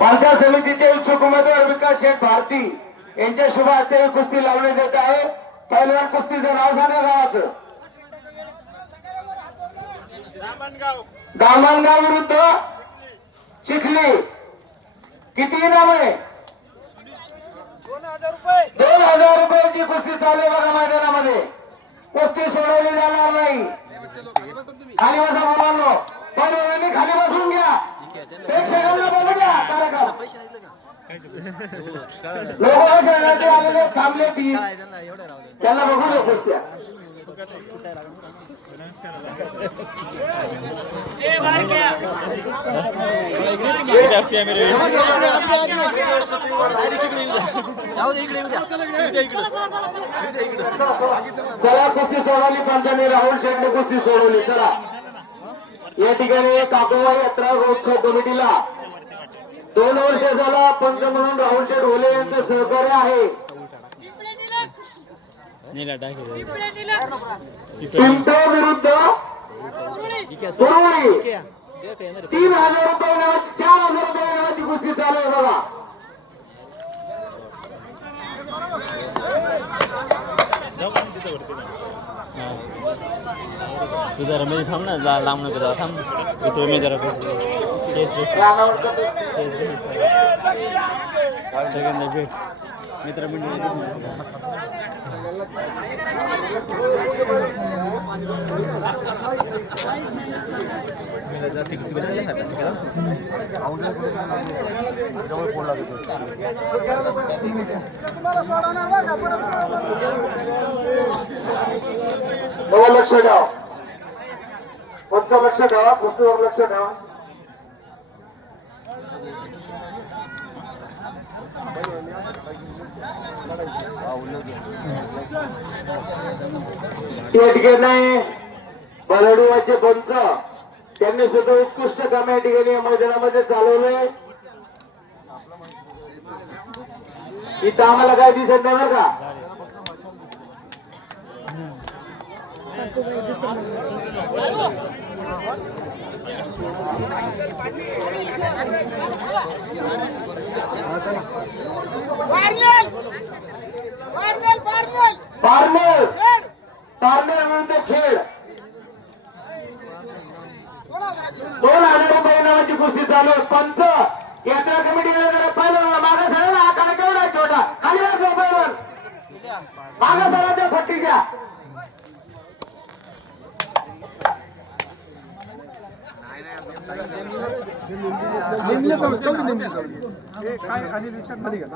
पालघर समितीचे इच्छुक उमेदवार विकास शेठ भारती यांच्या शुभ हस्ते कुस्ती लावण्यात येत आहे. पहिलवान कुस्तीचं नाव सांगा गावाचं. दामणगाव विरुद्ध चिखली. किती नाव आहे? दोन हजार रुपयाची कुस्ती चालू आहे बघा मैदानामध्ये. कुस्ती सोडवली जाणार नाही. खाली बसा मुलांनो. पण खाली बसून घ्या. आलेले थांबले ती त्यांना? बघू दे कुस्त्या चला कुस्ती सोडवली पंचांनी राहुल शेटने कुस्ती सोडवली. चला. या ठिकाणी काकोवा यात्रा महोत्सव कमिटीला दोन वर्ष झाला पंच म्हणून राहुलचे ढोले यांचं सहकार्य आहे. नीला पिंटो विरुद्ध तीन हजार रुपये नावाची चार हजार रुपये नावाची कुस्ती चालू आहे बघा. तू जरा मध्ये थांब ना जा लांब नको जरा थांब. इथं मी जरा सेकंद भेट मित्र बघा लक्ष द्या पंच लक्ष ठेवा कुस्तीवर लक्ष ठेवा बलडीवाचे पंच. त्यांनी सुद्धा उत्कृष्ट काम या ठिकाणी या मैदानामध्ये चालवलंय. इथं आम्हाला काय दिसत नाही बरं का? पार्लेल पार्लेल पार्लेल पार्लर पार्लर विरुद्ध खेळ! दोन हजार रुपये नावाची कुस्ती चालू आहे. पंच यात्रा कमिटीने जरा पहिलं मागा सरा आकडा केवढा छोटा. खाली वाजवा पहिलं मागा सरा त्या फट्टीच्या काय आणि विचारमध्ये घ्या